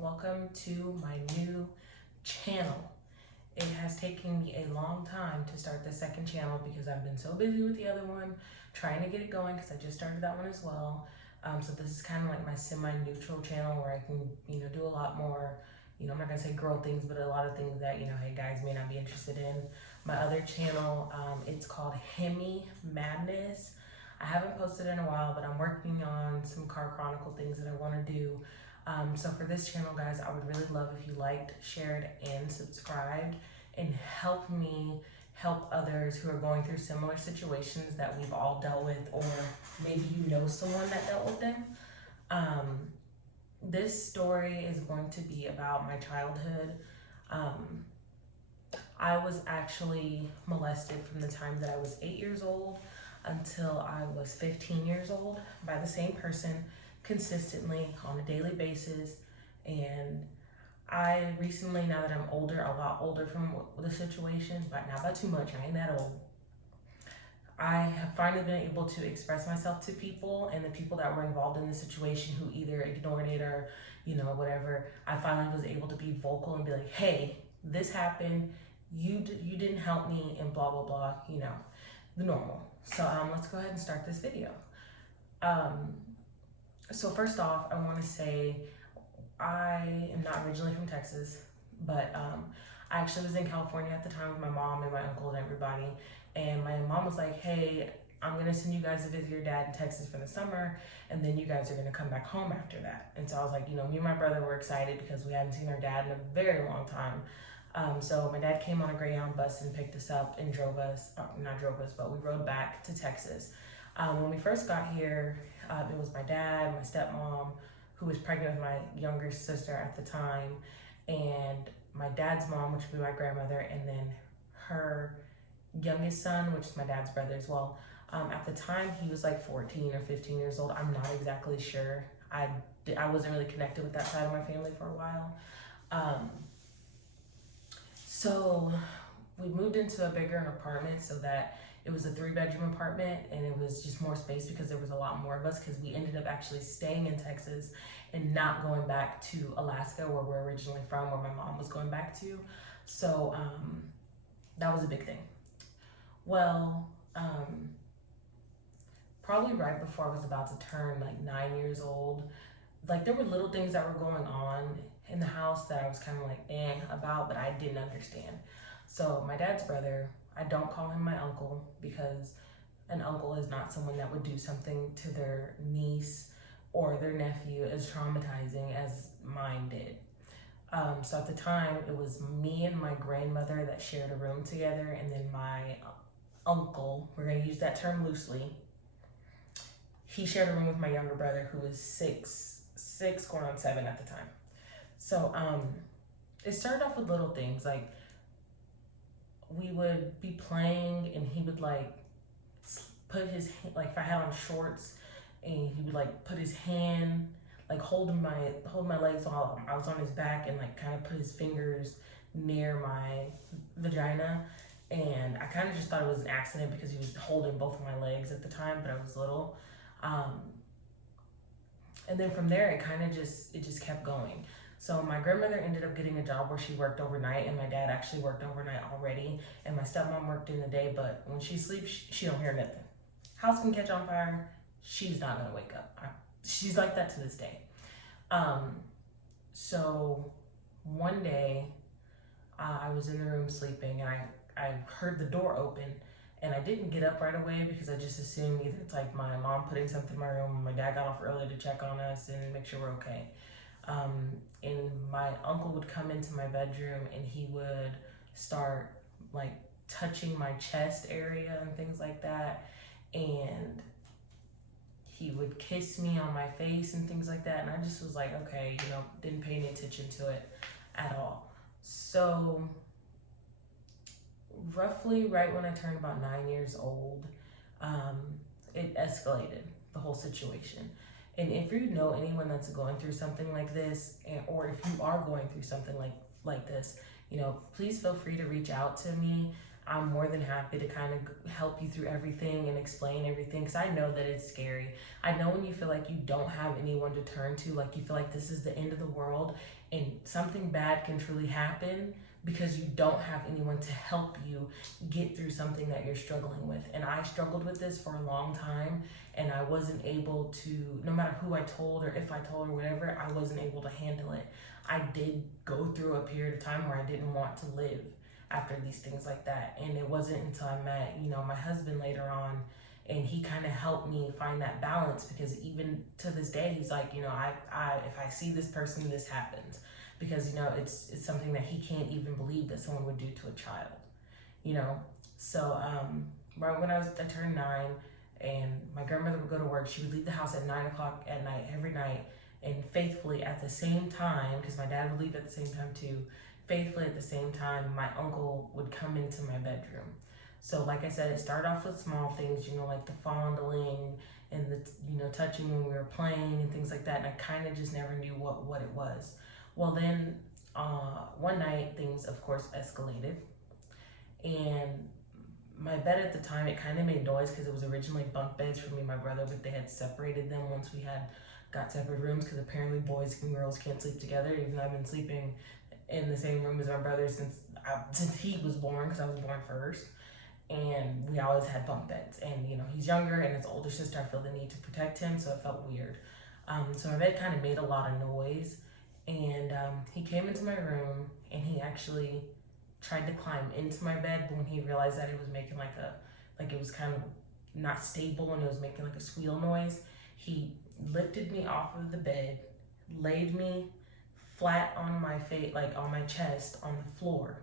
welcome to my new channel. It has taken me a long time to start the second channel because I've been so busy with the other one, trying to get it going because I just started that one as well. So this is kind of like my semi-neutral channel where I can, do a lot more, I'm not gonna say girl things, but a lot of things that, hey guys may not be interested in. My other channel, it's called Hemi Madness. I haven't posted in a while, but I'm working on some car chronicle things that I want to do. So for this channel, guys, I would really love if you liked, shared, and subscribed, and help me help others who are going through similar situations that we've all dealt with, or maybe you know someone that dealt with them. This story is going to be about my childhood. I was actually molested from the time that I was 8 years old until I was 15 years old by the same person consistently on a daily basis. And I recently, now that I'm older, a lot older from the situation, but not by too much, I ain't that old, I have finally been able to express myself to people, and the people that were involved in the situation who either ignored it or, whatever, I finally was able to be vocal and be like, hey, this happened, you didn't help me, and blah, blah, blah, the normal. So let's go ahead and start this video. So first off, I want to say I am not originally from Texas, but I actually was in California at the time with my mom and my uncle and everybody. And my mom was like, hey, I'm going to send you guys to visit your dad in Texas for the summer, and then you guys are going to come back home after that. And so I was like, me and my brother were excited because we hadn't seen our dad in a very long time. So my dad came on a Greyhound bus and picked us up and drove us, not drove us, but we rode back to Texas. When we first got here, it was my dad, my stepmom, who was pregnant with my younger sister at the time, and my dad's mom, which would be my grandmother, and then her youngest son, which is my dad's brother as well. At the time, he was like 14 or 15 years old. I'm not exactly sure. I wasn't really connected with that side of my family for a while. So we moved into a bigger apartment so that it was a 3-bedroom apartment, and it was just more space because there was a lot more of us, because we ended up actually staying in Texas and not going back to Alaska, where we're originally from, where my mom was going back to. So that was a big thing. Well, probably right before I was about to turn like 9 years old, like there were little things that were going on in the house that I was kind of like about, but I didn't understand. So my dad's brother, I don't call him my uncle because an uncle is not someone that would do something to their niece or their nephew as traumatizing as mine did. So at the time, it was me and my grandmother that shared a room together, and then my uncle, we're going to use that term loosely, he shared a room with my younger brother, who was six going on 7 at the time. So it started off with little things, like we would be playing and he would like put his, like if I had on shorts, and he would like put his hand, like hold my legs while I was on his back, and like kind of put his fingers near my vagina. And I kind of just thought it was an accident because he was holding both of my legs at the time, but I was little. And then from there, it just kept going. So my grandmother ended up getting a job where she worked overnight, and my dad actually worked overnight already, and my stepmom worked in the day, but when she sleeps, she don't hear nothing. House can catch on fire, she's not gonna wake up. She's like that to this day. So one day, I was in the room sleeping, and I heard the door open, and I didn't get up right away because I just assumed either it's like my mom putting something in my room, or my dad got off early to check on us and make sure we're okay. And my uncle would come into my bedroom, and he would start like touching my chest area and things like that. And he would kiss me on my face and things like that. And I just was like, okay, didn't pay any attention to it at all. So roughly right when I turned about 9 years old, it escalated, the whole situation. And if you know anyone that's going through something like this, or if you are going through something like this, please feel free to reach out to me. I'm more than happy to kind of help you through everything and explain everything, because I know that it's scary. I know when you feel like you don't have anyone to turn to, like you feel like this is the end of the world and something bad can truly happen because you don't have anyone to help you get through something that you're struggling with. And I struggled with this for a long time, and I wasn't able to, no matter who I told or if I told or whatever, I wasn't able to handle it. I did go through a period of time where I didn't want to live after these things like that. And it wasn't until I met, my husband later on, and he kind of helped me find that balance, because even to this day, he's like, I if I see this person, this happens, because it's something that he can't even believe that someone would do to a child. So right when I turned 9, and my grandmother would go to work, she would leave the house at 9 o'clock at night every night, and faithfully at the same time, because my dad would leave at the same time too, faithfully at the same time, my uncle would come into my bedroom. So like I said, it started off with small things, like the fondling and the touching when we were playing and things like that, and I kind of just never knew what it was. Well then, one night things of course escalated, and my bed at the time, it kind of made noise because it was originally bunk beds for me and my brother, but they had separated them once we got separate rooms, because apparently boys and girls can't sleep together, even though I've been sleeping in the same room as my brother since he was born, because I was born first. And we always had bunk beds, and he's younger, and his older sister, I feel the need to protect him, so it felt weird. So my bed kind of made a lot of noise, and he came into my room, and he actually tried to climb into my bed, but when he realized that it was making like it was kind of not stable and it was making like a squeal noise, he lifted me off of the bed, laid me flat on my face, like on my chest on the floor,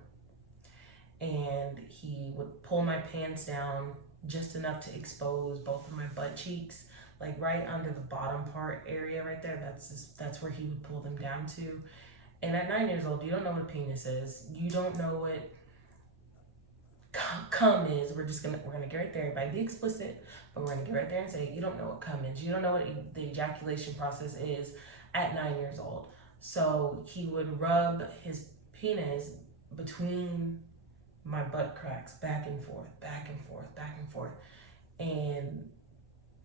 and he would pull my pants down just enough to expose both of my butt cheeks, like right under the bottom part area right there. That's where he would pull them down to. And at 9 years old, you don't know what a penis is. You don't know what cum is. We're gonna get right there. Everybody be explicit, but we're gonna get right there and say you don't know what cum is. You don't know what the ejaculation process is at 9 years old. So he would rub his penis between my butt cracks, back and forth, back and forth, back and forth. And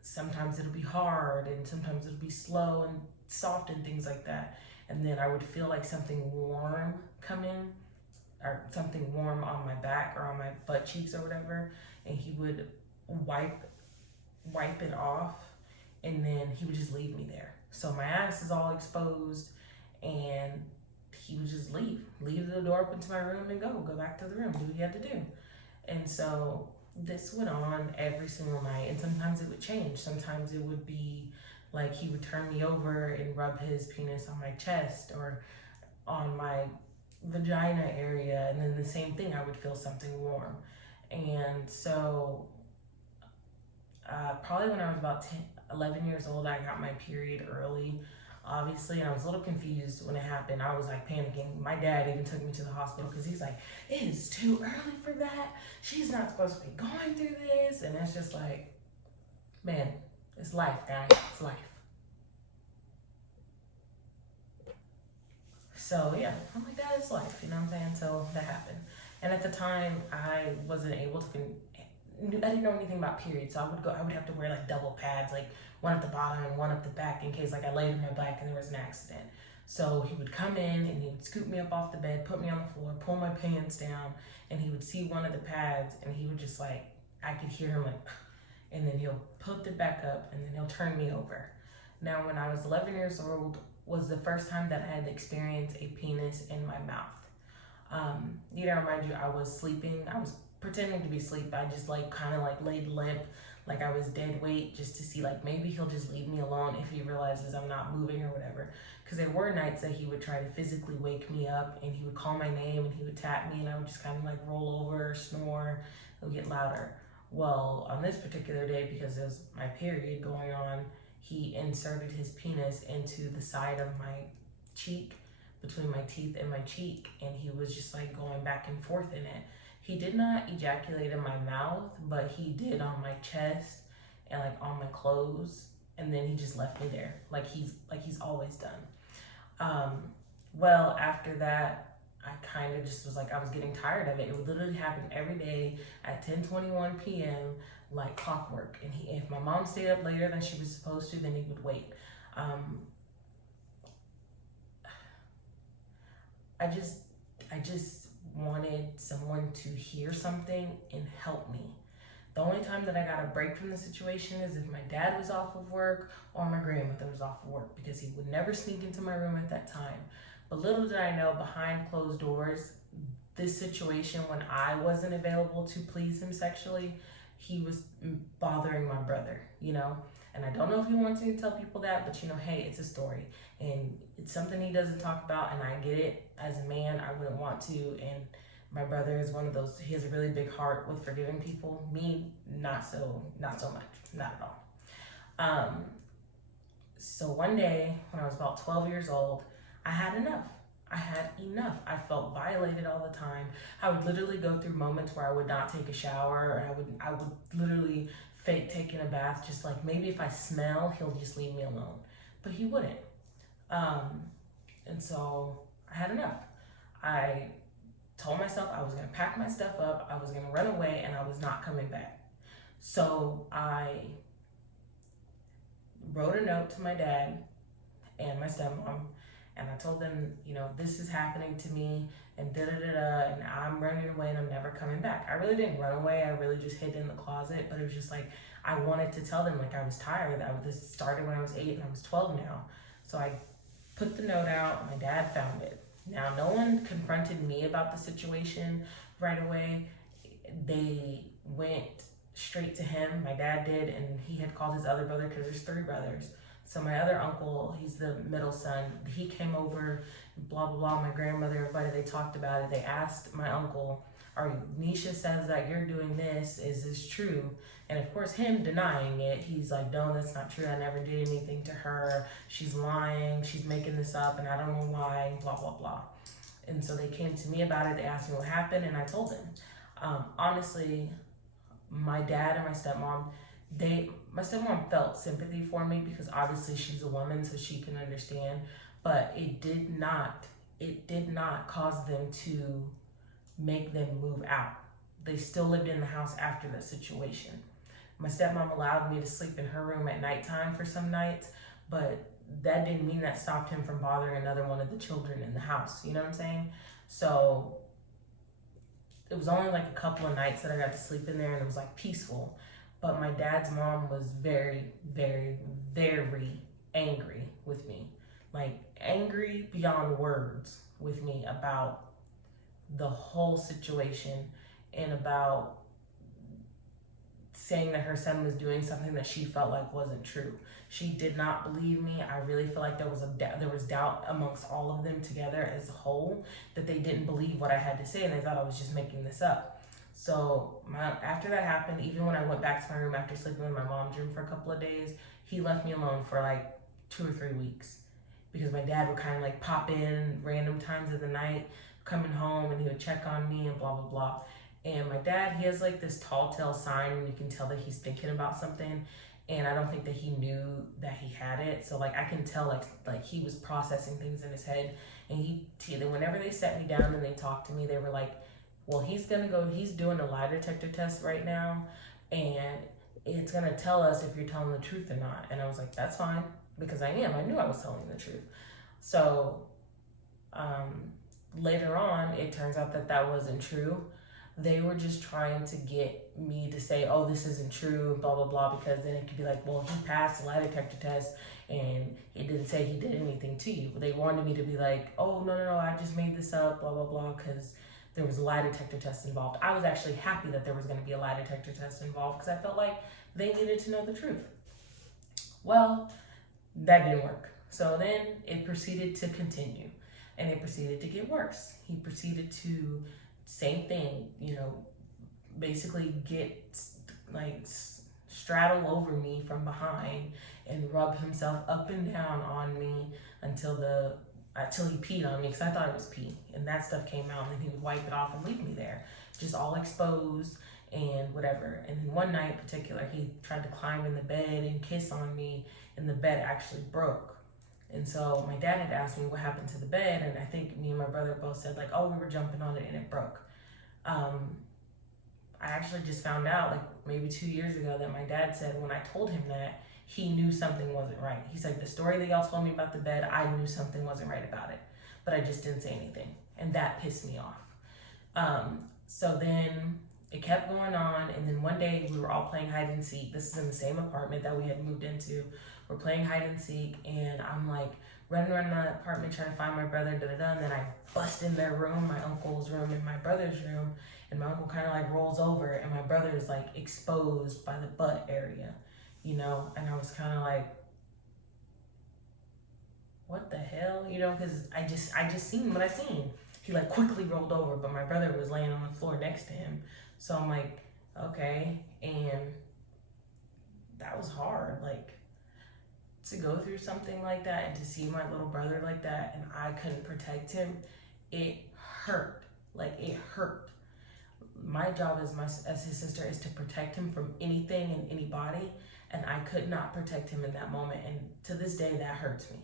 sometimes it'll be hard, and sometimes it'll be slow and soft and things like that. And then I would feel like something warm come in, or something warm on my back or on my butt cheeks or whatever, and he would wipe it off, and then he would just leave me there. So my ass is all exposed, and he would just leave the door open to my room and go back to the room, do what he had to do. And so this went on every single night, and sometimes it would change. Sometimes it would be like he would turn me over and rub his penis on my chest or on my vagina area, and then the same thing, I would feel something warm. And so probably when I was about 11 years old, I got my period early, obviously, and I was a little confused when it happened. I was like panicking. My dad even took me to the hospital because he's like, it is too early for that. She's not supposed to be going through this. And it's just like, man, it's life, guys. It's life. So yeah, I'm like, that is life, you know what I'm saying? So that happened. And at the time, I wasn't able to, I didn't know anything about periods. So I would have to wear like double pads, like one at the bottom and one at the back, in case like I laid on my back and there was an accident. So he would come in and he would scoop me up off the bed, put me on the floor, pull my pants down, and he would see one of the pads, and he would just like, I could hear him like, and then he'll put it back up, and then he'll turn me over. Now, when I was 11 years old, was the first time that I had experienced a penis in my mouth. You know, remind you, I was sleeping. I was pretending to be asleep. I just like kind of like laid limp, like I was dead weight, just to see like maybe he'll just leave me alone if he realizes I'm not moving or whatever. Because there were nights that he would try to physically wake me up, and he would call my name and he would tap me, and I would just kind of like roll over, snore, it would get louder. Well, on this particular day, because it was my period going on, he inserted his penis into the side of my cheek, between my teeth and my cheek, and he was just like going back and forth in it. He did not ejaculate in my mouth, but he did on my chest and like on my clothes, and then he just left me there like he's always done. Well, after that, I kind of just was like, I was getting tired of it. It would literally happen every day at 10:21 p.m. like clockwork. And if my mom stayed up later than she was supposed to, then he would wait. I just wanted someone to hear something and help me. The only time that I got a break from the situation is if my dad was off of work or my grandmother was off of work, because he would never sneak into my room at that time. But little did I know, behind closed doors, this situation, when I wasn't available to please him sexually, he was bothering my brother, you know? And I don't know if he wants me to tell people that, but you know, hey, it's a story. And it's something he doesn't talk about, and I get it. As a man, I wouldn't want to. And my brother is one of those, he has a really big heart with forgiving people. Me, not so much, not at all. So one day, when I was about 12 years old, I had enough. I felt violated all the time. I would literally go through moments where I would not take a shower, or I would literally fake taking a bath, just like maybe if I smell, he'll just leave me alone. But he wouldn't. And so I had enough. I told myself I was gonna pack my stuff up, I was gonna run away, and I was not coming back. So I wrote a note to my dad and my stepmom, and I told them, you know, this is happening to me, and and I'm running away and I'm never coming back. I really didn't run away, I really just hid in the closet, but it was just like, I wanted to tell them, like, I was tired. This started when I was 8 and I was 12 now. So I put the note out, my dad found it. Now, no one confronted me about the situation right away. They went straight to him, my dad did, and he had called his other brother, because there's 3 brothers. So my other uncle, he's the middle son, he came over, blah, blah, blah, my grandmother, everybody, they talked about it. They asked my uncle, Nisha says that you're doing this, is this true? And of course, him denying it, he's like, no, that's not true, I never did anything to her, she's lying, she's making this up, and I don't know why, blah, blah, blah. And so they came to me about it, they asked me what happened, and I told them. Honestly, my dad and my stepmom, my stepmom felt sympathy for me, because obviously she's a woman, so she can understand, but it did not cause them to make them move out. They still lived in the house after that situation. My stepmom allowed me to sleep in her room at nighttime for some nights, but that didn't mean that stopped him from bothering another one of the children in the house, you know what I'm saying? So it was only like a couple of nights that I got to sleep in there, and it was like peaceful. But my dad's mom was very, very, very angry with me. Like, angry beyond words with me about the whole situation, and about saying that her son was doing something that she felt like wasn't true. She did not believe me. I really feel like there was doubt amongst all of them together as a whole, that they didn't believe what I had to say, and they thought I was just making this up. So after that happened, even when I went back to my room after sleeping in my mom's room for a couple of days, he left me alone for like 2 or 3 weeks, because my dad would kind of like pop in random times of the night, coming home, and he would check on me and blah, blah, blah. And my dad, he has like this tall tale sign, and you can tell that he's thinking about something. And I don't think that he knew that he had it. So like, I can tell like he was processing things in his head. And whenever they sat me down and they talked to me, they were like, well, he's doing a lie detector test right now, and it's gonna tell us if you're telling the truth or not. And I was like, that's fine, because I knew I was telling the truth. So later on, it turns out that wasn't true. They were just trying to get me to say, oh, this isn't true, blah, blah, blah, because then it could be like, well, he passed the lie detector test and it didn't say he did anything to you. They wanted me to be like, oh, no, I just made this up, blah, blah, blah, because there was a lie detector test involved. I was actually happy that there was going to be a lie detector test involved, because I felt like they needed to know the truth. Well, that didn't work. So then it proceeded to continue, and it proceeded to get worse. He proceeded to, same thing, basically get straddle over me from behind and rub himself up and down on me until he peed on me, because I thought it was pee, and that stuff came out, and then he would wipe it off and leave me there, just all exposed and whatever. And then one night in particular, he tried to climb in the bed and kiss on me, and the bed actually broke. And so my dad had asked me what happened to the bed, and I think me and my brother both said like, oh, we were jumping on it and it broke. I actually just found out like maybe 2 years ago that my dad said when I told him that, he knew something wasn't right. He's like, the story that y'all told me about the bed, I knew something wasn't right about it, but I just didn't say anything. And that pissed me off. So then it kept going on, and then one day we were all playing hide and seek. This is in the same apartment that we had moved into. We're playing hide and seek, and I'm like running around the apartment trying to find my brother, and then I bust in their room, my uncle's room and my brother's room, and my uncle kind of like rolls over, and my brother is like exposed by the butt area, you know, and I was kind of like, what the hell, you know, because I just seen what I seen. He like quickly rolled over, but my brother was laying on the floor next to him. So I'm like, okay. And that was hard, like to go through something like that and to see my little brother like that and I couldn't protect him. It hurt, like it hurt. My job as his sister is to protect him from anything and anybody, and I could not protect him in that moment. And to this day, that hurts me.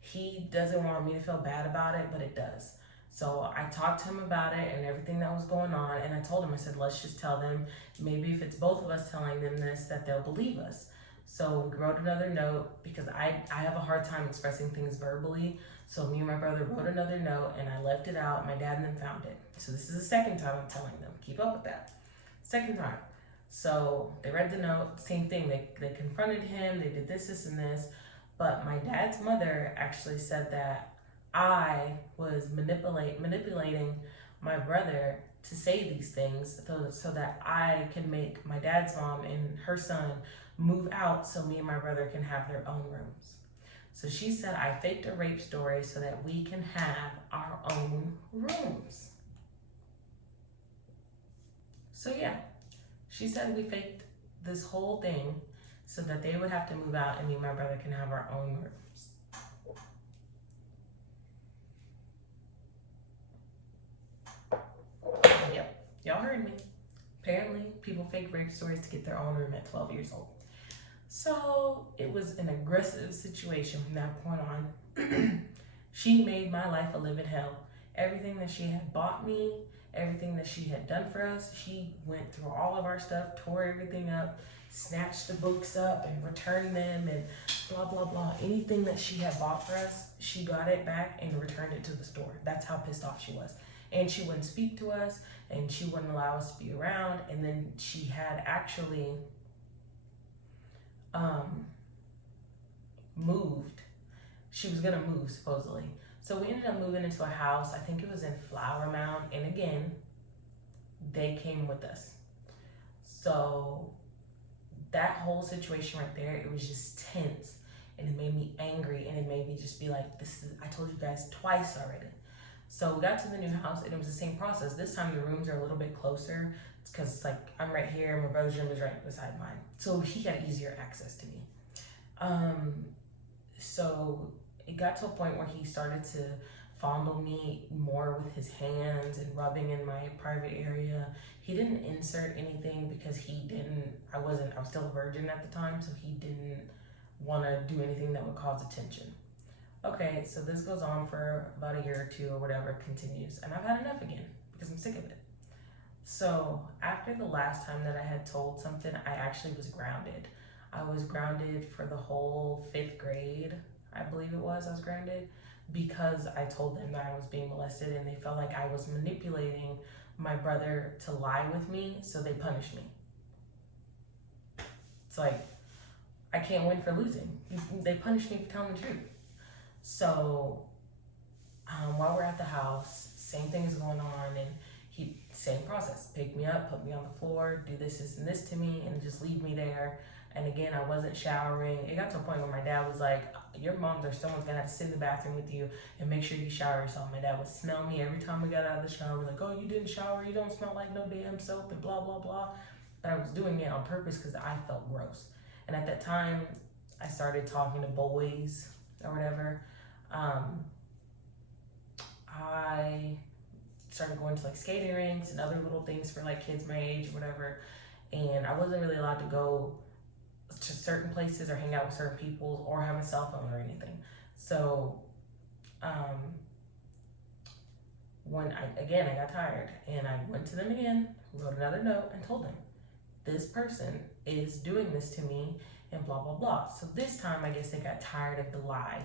He doesn't want me to feel bad about it, but it does. So I talked to him about it and everything that was going on, and I told him, I said, let's just tell them, maybe if it's both of us telling them this, that they'll believe us. So we wrote another note, because I have a hard time expressing things verbally. So me and my brother wrote another note, and I left it out. My dad then found it. So this is the second time I'm telling them. Keep up with that. Second time. So they read the note, same thing. They confronted him. They did this, and this. But my dad's mother actually said that I was manipulating my brother to say these things so that I can make my dad's mom and her son move out so me and my brother can have their own rooms. So she said I faked a rape story so that we can have our own rooms. So yeah, she said we faked this whole thing so that they would have to move out and me and my brother can have our own rooms. Yep, y'all heard me. Apparently, people fake rape stories to get their own room at 12 years old. So it was an aggressive situation from that point on. She made my life a living hell. Everything that she had bought me, everything that she had done for us, she went through all of our stuff, tore everything up, snatched the books up and returned them and blah, blah, blah. Anything that she had bought for us, she got it back and returned it to the store. That's how pissed off she was. And she wouldn't speak to us and she wouldn't allow us to be around. And then she had actually moved. She was gonna move supposedly. So we ended up moving into a house, I think it was in Flower Mound, and again, they came with us. So that whole situation right there, it was just tense and it made me angry and it made me just be like, I told you guys twice already. So we got to the new house and it was the same process. This time the rooms are a little bit closer because it's like I'm right here, my brother's room is right beside mine. So he had easier access to me. So it got to a point where he started to fondle me more with his hands and rubbing in my private area. He didn't insert anything because I was still a virgin at the time, so he didn't want to do anything that would cause attention. Okay, so this goes on for about a year or two or whatever, it continues. And I've had enough again because I'm sick of it. So after the last time that I had told something, I actually was grounded. I was grounded for the whole 5th grade, I believe it was, I was grounded because I told them that I was being molested and they felt like I was manipulating my brother to lie with me, so they punished me. It's like, I can't win for losing. They punished me for telling the truth. So while we're at the house, same thing is going on, and same process, pick me up, put me on the floor, do this and this to me, and just leave me there. And again, I wasn't showering. It got to a point where my dad was like, your moms or someone's gonna have to sit in the bathroom with you and make sure you shower yourself. My dad would smell me every time we got out of the shower, like, oh, you didn't shower, you don't smell like no damn soap, and blah, blah, blah. But I was doing it on purpose because I felt gross. And at that time, I started talking to boys or whatever. I started going to like skating rinks and other little things for like kids my age or whatever. And I wasn't really allowed to go to certain places or hang out with certain people or have a cell phone or anything. So when I got tired and I went to them again, wrote another note and told them, this person is doing this to me and blah, blah, blah. So this time, I guess they got tired of the lie.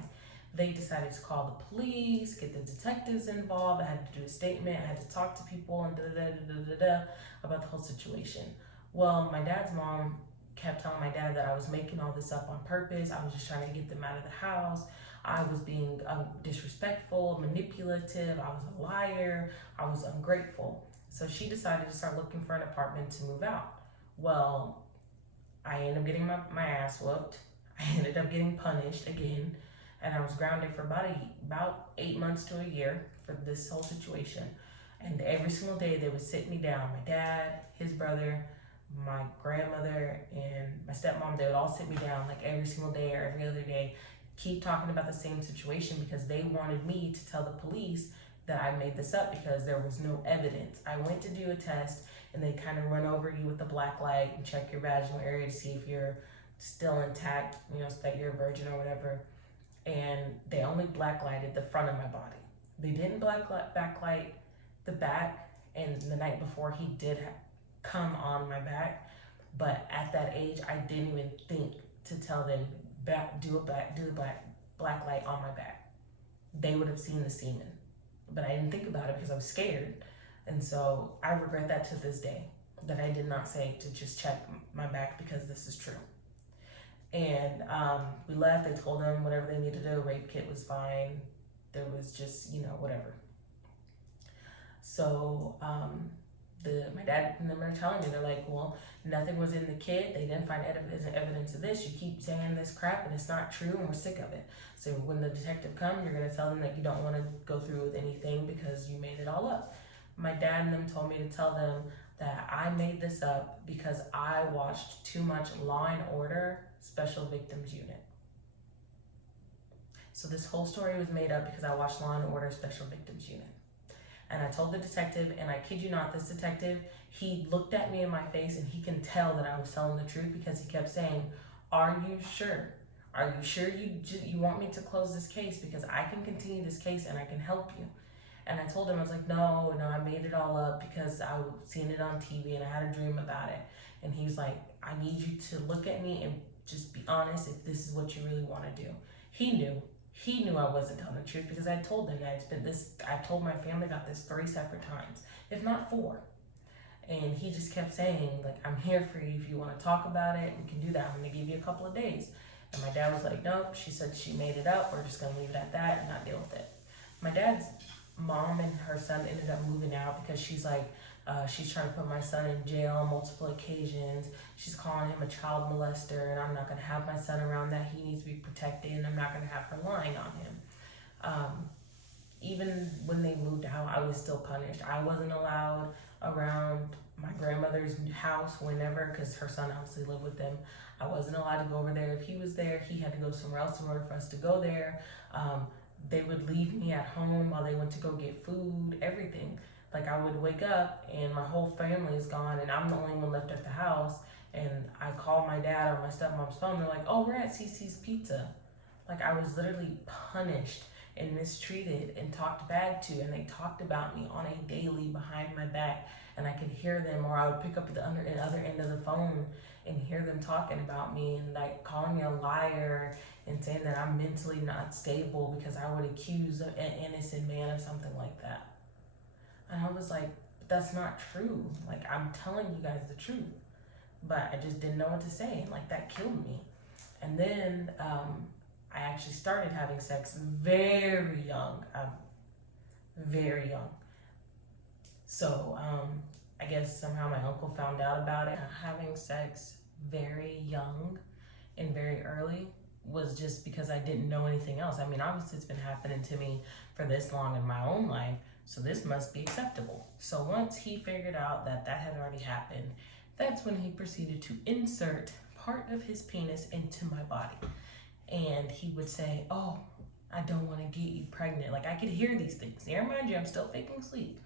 They decided to call the police, get the detectives involved. I had to do a statement. I had to talk to people and about the whole situation. Well, my dad's mom kept telling my dad that I was making all this up on purpose. I was just trying to get them out of the house. I was being disrespectful, manipulative. I was a liar. I was ungrateful. So she decided to start looking for an apartment to move out. Well, I ended up getting my ass whooped. I ended up getting punished again, and I was grounded for about 8 months to a year for this whole situation. And every single day they would sit me down. My dad, his brother, my grandmother, and my stepmom, they would all sit me down like every single day or every other day, keep talking about the same situation because they wanted me to tell the police that I made this up because there was no evidence. I went to do a test and they kind of run over you with the black light and check your vaginal area to see if you're still intact, you know, so that you're a virgin or whatever. And they only blacklighted the front of my body. They didn't backlight the back, and the night before he did come on my back, but at that age I didn't even think to tell them do a black light on my back. They would have seen the semen, but I didn't think about it because I was scared. And so I regret that to this day, that I did not say to just check my back because this is true. And we left. They told them whatever they needed to do. Rape kit was fine. There was just, you know, whatever. So my dad and them are telling me, they're like, well, nothing was in the kit. They didn't find evidence of this. You keep saying this crap and it's not true and we're sick of it. So when the detective comes, you're going to tell them that you don't want to go through with anything because you made it all up. My dad and them told me to tell them that I made this up because I watched too much Law and Order Special Victims Unit. So this whole story was made up because I watched Law and Order Special Victims Unit. And I told the detective, and I kid you not, this detective, he looked at me in my face and he can tell that I was telling the truth because he kept saying, are you sure? Are you sure you want me to close this case? Because I can continue this case and I can help you. And I told him, I was like, no, I made it all up because I was seeing it on TV and I had a dream about it. And he was like, I need you to look at me and just be honest if this is what you really want to do. He knew I wasn't telling the truth because I told him that I told my family about this 3 separate times, if not 4. And he just kept saying, like, I'm here for you. If you want to talk about it, we can do that. I'm going to give you a couple of days. And my dad was like, nope. She said she made it up. We're just going to leave it at that and not deal with it. My dad's mom and her son ended up moving out because she's like, she's trying to put my son in jail on multiple occasions. She's calling him a child molester, and I'm not going to have my son around that. He needs to be protected, and I'm not going to have her lying on him. Even when they moved out, I was still punished. I wasn't allowed around my grandmother's house whenever, because her son obviously lived with them. I wasn't allowed to go over there. If he was there, he had to go somewhere else in order for us to go there. They would leave me at home while they went to go get food, everything. Like, I would wake up and my whole family is gone and I'm the only one left at the house, and I call my dad or my stepmom's phone. They're like, oh, we're at CC's Pizza. Like, I was literally punished and mistreated and talked bad to, and they talked about me on a daily behind my back, and I could hear them, or I would pick up the other end of the phone and hear them talking about me and like calling me a liar and saying that I'm mentally not stable because I would accuse an innocent man of something like that. And I was like, that's not true. Like, I'm telling you guys the truth. But I just didn't know what to say, and like, that killed me. And then I actually started having sex very young. Very young. So I guess somehow my uncle found out about it. Having sex very young and very early was just because I didn't know anything else. I mean, obviously it's been happening to me for this long in my own life, so this must be acceptable. So once he figured out that that had already happened, that's when he proceeded to insert part of his penis into my body. And he would say, oh, I don't want to get you pregnant. Like, I could hear these things. Never mind you, I'm still faking sleep.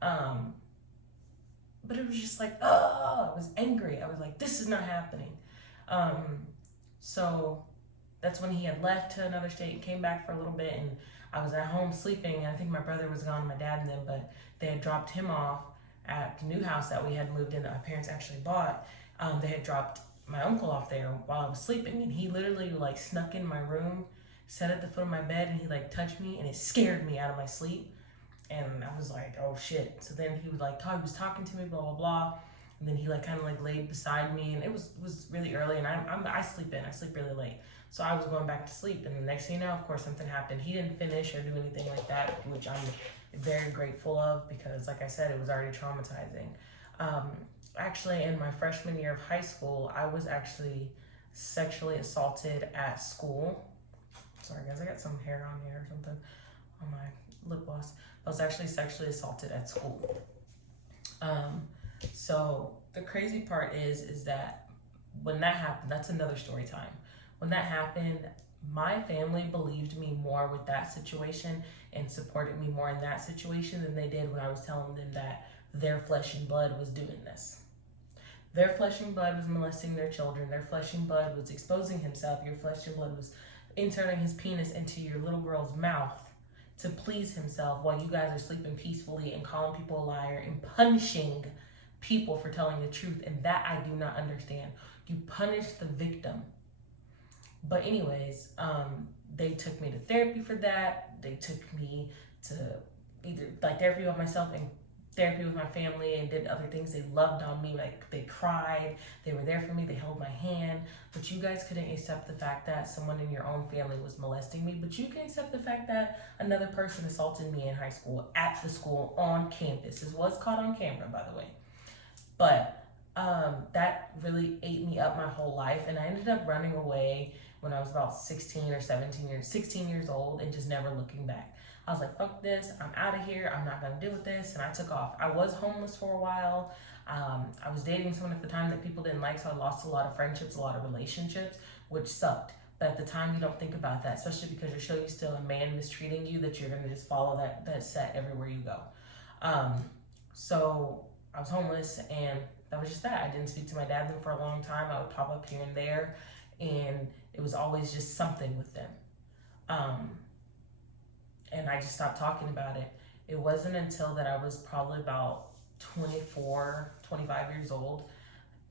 But it was just like, oh, I was angry. I was like, this is not happening. So that's when he had left to another state and came back for a little bit, and I was at home sleeping, and I think my brother was gone, my dad and them, but they had dropped him off at the new house that we had moved in that my parents actually bought. They had dropped my uncle off there while I was sleeping, and he literally like snuck in my room, sat at the foot of my bed, and he like touched me, and it scared me out of my sleep. And I was like, oh shit. So then he would like he was talking to me, blah blah blah, and then he like kind of like laid beside me, and it was really early, and I sleep really late, so I was going back to sleep, and the next thing you know, of course, something happened. He didn't finish or do anything like that, which I'm very grateful of, because like I said, it was already traumatizing. Actually, in my freshman year of high school, I was actually sexually assaulted at school. Sorry guys, I got some hair on here or something on my lip gloss. I was actually sexually assaulted at school. So the crazy part is that when that happened, that's another story time. When that happened, my family believed me more with that situation and supported me more in that situation than they did when I was telling them that their flesh and blood was doing this. Their flesh and blood was molesting their children. Their flesh and blood was exposing himself. Your flesh and blood was inserting his penis into your little girl's mouth to please himself while you guys are sleeping peacefully and calling people a liar and punishing people for telling the truth. And that I do not understand. You punish the victim. But anyways, they took me to therapy for that. They took me to either like therapy with myself and therapy with my family, and did other things. They loved on me, like they cried, they were there for me, they held my hand. But you guys couldn't accept the fact that someone in your own family was molesting me, but you can accept the fact that another person assaulted me in high school, at the school, on campus. This was caught on camera, by the way. But that really ate me up my whole life, and I ended up running away when I was about 16 years old, and just never looking back. I was like, fuck this, I'm out of here, I'm not gonna deal with this, and I took off. I was homeless for a while. I was dating someone at the time that people didn't like, so I lost a lot of friendships, a lot of relationships, which sucked. But at the time, you don't think about that, especially because you're so used to a man mistreating you that you're gonna just follow that set everywhere you go. So I was homeless, and that was just that. I didn't speak to my dad for a long time. I would pop up here and there, and it was always just something with them. And I just stopped talking about it. It wasn't until that I was probably about 24, 25 years old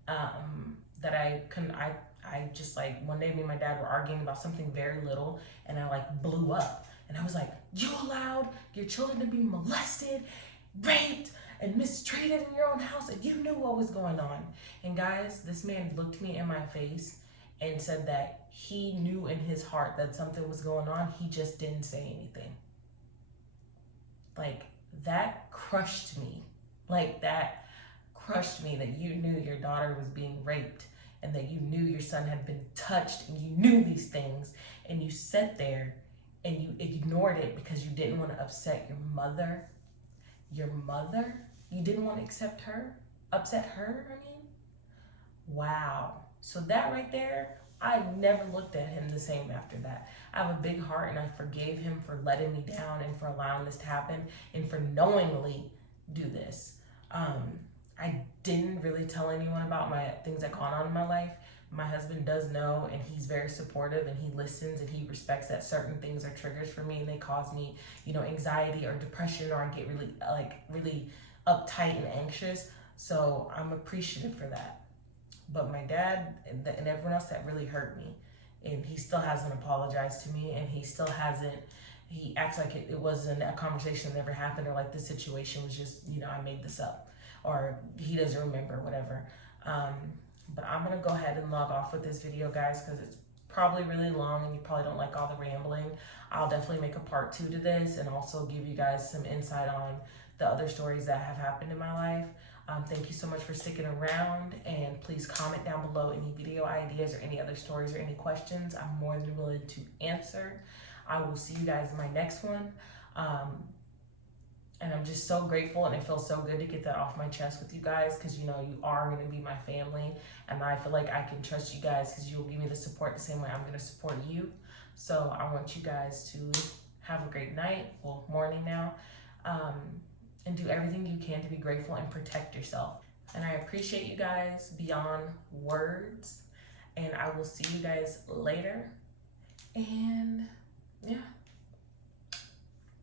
that I just like, one day me and my dad were arguing about something very little, and I like blew up. And I was like, you allowed your children to be molested, raped, and mistreated in your own house, and you knew what was going on. And guys, this man looked me in my face and said that he knew in his heart that something was going on. He just didn't say anything. Like, that crushed me. Like, that crushed me, that you knew your daughter was being raped, and that you knew your son had been touched, and you knew these things, and you sat there and you ignored it because you didn't want to upset your mother. Your mother? You didn't want to upset her, I mean? Wow. So that right there, I never looked at him the same after that. I have a big heart, and I forgave him for letting me down and for allowing this to happen and for knowingly do this. I didn't really tell anyone about my things that gone on in my life. My husband does know, and he's very supportive, and he listens, and he respects that certain things are triggers for me, and they cause me, anxiety or depression, or I get really uptight and anxious. So I'm appreciative for that. But my dad and everyone else, that really hurt me. And he still hasn't apologized to me, and he acts like it wasn't a conversation that ever happened, or like the situation was just, I made this up, or he doesn't remember, whatever. But I'm gonna go ahead and log off with this video, guys, because it's probably really long and you probably don't like all the rambling. I'll definitely make a part 2 to this, and also give you guys some insight on the other stories that have happened in my life. Thank you so much for sticking around, and please comment down below any video ideas or any other stories or any questions. I'm more than willing to answer. I will see you guys in my next one. And I'm just so grateful, and it feels so good to get that off my chest with you guys, because you are going to be my family, and I feel like I can trust you guys because you'll give me the support the same way I'm going to support you. So I want you guys to have a great night, well, morning now, and do everything you can to be grateful and protect yourself. And I appreciate you guys beyond words, and I will see you guys later. And yeah,